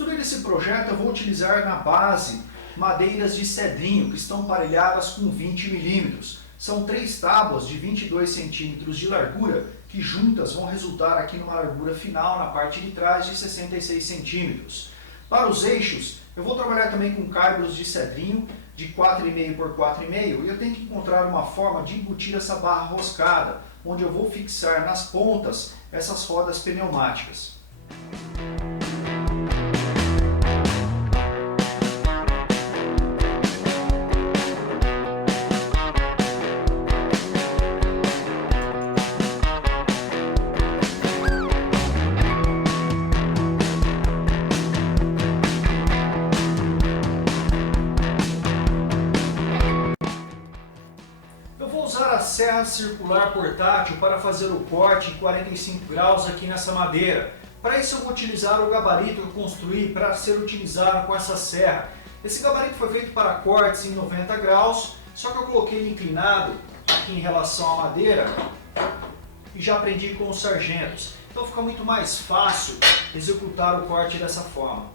construir esse projeto eu vou utilizar na base madeiras de cedrinho que estão parelhadas com 20 milímetros. São 3 tábuas de 22 centímetros de largura que juntas vão resultar aqui numa largura final na parte de trás de 66 centímetros. Para os eixos eu vou trabalhar também com caibros de cedrinho de 4,5 por 4,5 e eu tenho que encontrar uma forma de embutir essa barra roscada, onde eu vou fixar nas pontas essas rodas pneumáticas. Usar a serra circular portátil para fazer o corte em 45 graus aqui nessa madeira. Para isso eu vou utilizar o gabarito que eu construí para ser utilizado com essa serra. Esse gabarito foi feito para cortes em 90 graus, só que eu coloquei ele inclinado aqui em relação à madeira e já aprendi com os sargentos. Então fica muito mais fácil executar o corte dessa forma.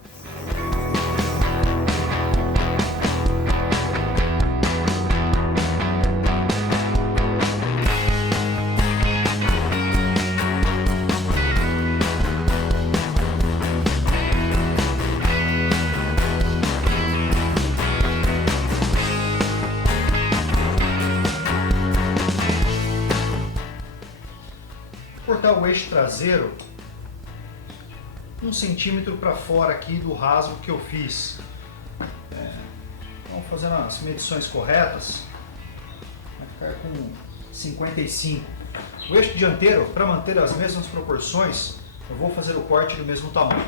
Cortar o eixo traseiro 1 centímetro para fora aqui do rasgo que eu fiz. Vamos fazendo as medições corretas, vai ficar com 55. O eixo dianteiro, para manter as mesmas proporções, eu vou fazer o corte do mesmo tamanho.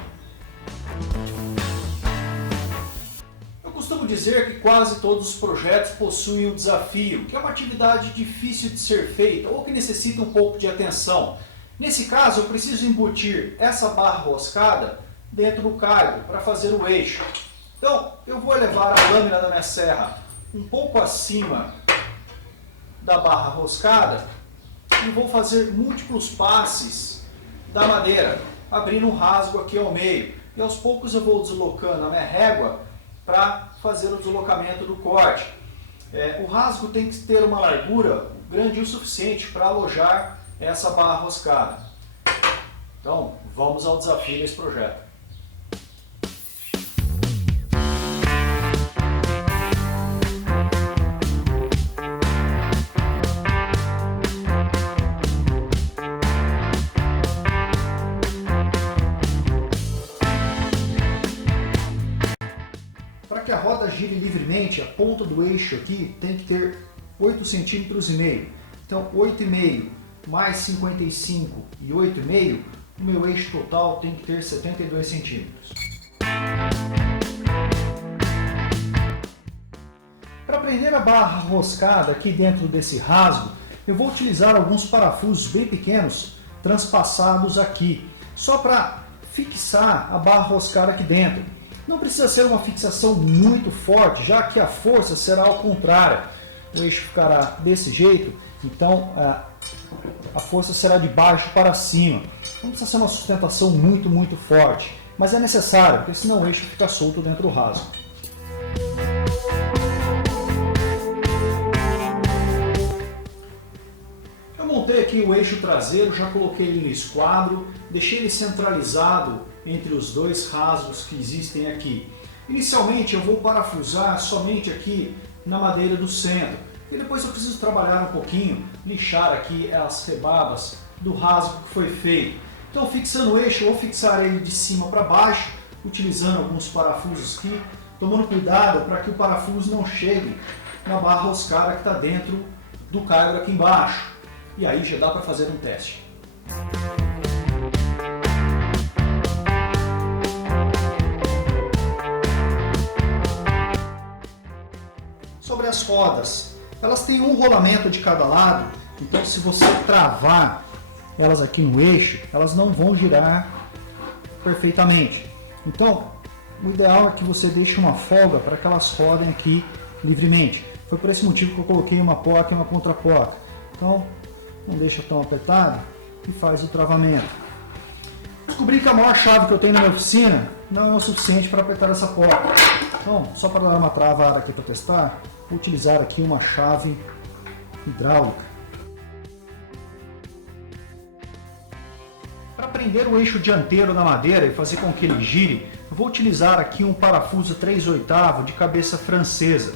Eu costumo dizer que quase todos os projetos possuem um desafio, que é uma atividade difícil de ser feita ou que necessita um pouco de atenção. Nesse caso, eu preciso embutir essa barra roscada dentro do caibro para fazer o eixo. Então, eu vou elevar a lâmina da minha serra um pouco acima da barra roscada e vou fazer múltiplos passes da madeira, abrindo um rasgo aqui ao meio. E aos poucos eu vou deslocando a minha régua para fazer o deslocamento do corte. O rasgo tem que ter uma largura grande o suficiente para alojar essa barra roscada. Então, vamos ao desafio desse projeto. Para que a roda gire livremente, a ponta do eixo aqui tem que ter 8,5 centímetros. Então, 8,5 mais 55 e 8,5, o meu eixo total tem que ter 72 centímetros. Para prender a barra roscada aqui dentro desse rasgo, eu vou utilizar alguns parafusos bem pequenos transpassados aqui, só para fixar a barra roscada aqui dentro. Não precisa ser uma fixação muito forte, já que a força será ao contrário. O eixo ficará desse jeito, então a força será de baixo para cima. Não precisa ser uma sustentação muito forte, mas é necessário, porque senão o eixo fica solto dentro do rasgo. Eu montei aqui o eixo traseiro, já coloquei ele no esquadro, deixei ele centralizado entre os dois rasgos que existem aqui. Inicialmente eu vou parafusar somente aqui na madeira do centro. E depois eu preciso trabalhar um pouquinho, lixar aqui as rebabas do rasgo que foi feito. Então, fixando o eixo, eu vou fixar ele de cima para baixo, utilizando alguns parafusos aqui, tomando cuidado para que o parafuso não chegue na barra roscada que está dentro do caibro aqui embaixo. E aí já dá para fazer um teste. Sobre as rodas, elas têm um rolamento de cada lado, então se você travar elas aqui no eixo, elas não vão girar perfeitamente. Então, o ideal é que você deixe uma folga para que elas rodem aqui livremente. Foi por esse motivo que eu coloquei uma porca e uma contraporca. Então, não deixa tão apertado e faz o travamento. Descobri que a maior chave que eu tenho na minha oficina não é o suficiente para apertar essa porta. Então, só para dar uma travada aqui para testar, vou utilizar aqui uma chave hidráulica. Para prender o eixo dianteiro na madeira e fazer com que ele gire, eu vou utilizar aqui um parafuso 3/8 de cabeça francesa.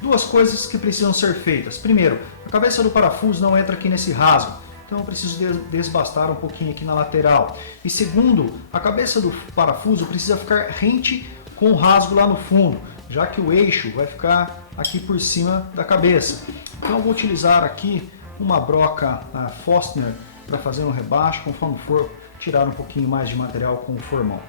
Duas coisas que precisam ser feitas. Primeiro, a cabeça do parafuso não entra aqui nesse rasgo, então eu preciso desbastar um pouquinho aqui na lateral. E segundo, a cabeça do parafuso precisa ficar rente com o rasgo lá no fundo, já que o eixo vai ficar aqui por cima da cabeça. Então eu vou utilizar aqui uma broca Forstner para fazer um rebaixo, conforme for tirar um pouquinho mais de material com o formão.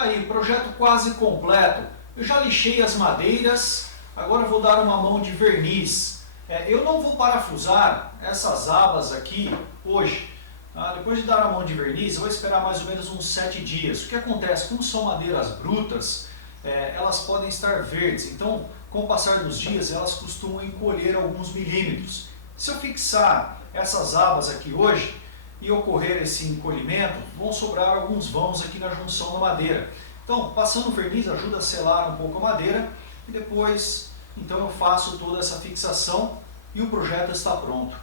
Aí, projeto quase completo. Eu já lixei as madeiras, agora vou dar uma mão de verniz. Eu não vou parafusar essas abas aqui hoje. Tá? Depois de dar a mão de verniz, eu vou esperar mais ou menos uns 7 dias. O que acontece? Como são madeiras brutas, elas podem estar verdes. Então, com o passar dos dias, elas costumam encolher alguns milímetros. Se eu fixar essas abas aqui hoje, e ocorrer esse encolhimento, vão sobrar alguns vãos aqui na junção da madeira. Então, passando o verniz ajuda a selar um pouco a madeira e depois, então eu faço toda essa fixação e o projeto está pronto.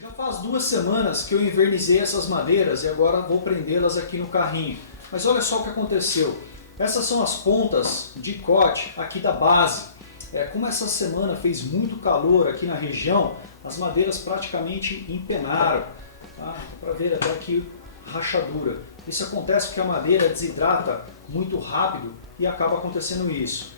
Já faz 2 semanas que eu invernizei essas madeiras e agora vou prendê-las aqui no carrinho. Mas olha só o que aconteceu. Essas são as pontas de corte aqui da base. Como essa semana fez muito calor aqui na região, as madeiras praticamente empenaram. Tá? Para ver até aqui rachadura. Isso acontece porque a madeira desidrata muito rápido e acaba acontecendo isso.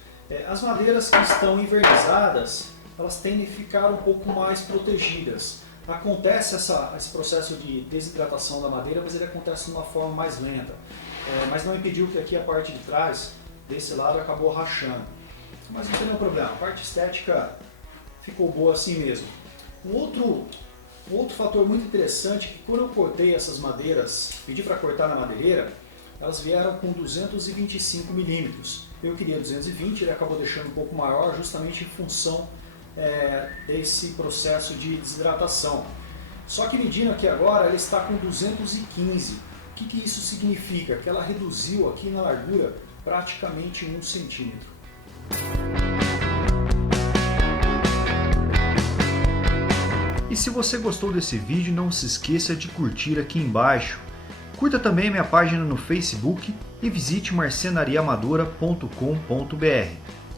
As madeiras que estão envernizadas, elas tendem a ficar um pouco mais protegidas. Acontece esse processo de desidratação da madeira, mas ele acontece de uma forma mais lenta. Mas não impediu que aqui a parte de trás, desse lado, acabou rachando. Mas não tem nenhum problema, a parte estética ficou boa assim mesmo. Um outro fator muito interessante é que quando eu cortei essas madeiras, pedi para cortar na madeireira, elas vieram com 225 milímetros. Eu queria 220, ele acabou deixando um pouco maior, justamente em função desse processo de desidratação. Só que medindo aqui agora, ela está com 215. O que isso significa? Que ela reduziu aqui na largura praticamente 1 centímetro. E se você gostou desse vídeo, não se esqueça de curtir aqui embaixo. Curta também minha página no Facebook e visite marcenariaamadora.com.br.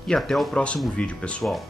E até o próximo vídeo, pessoal.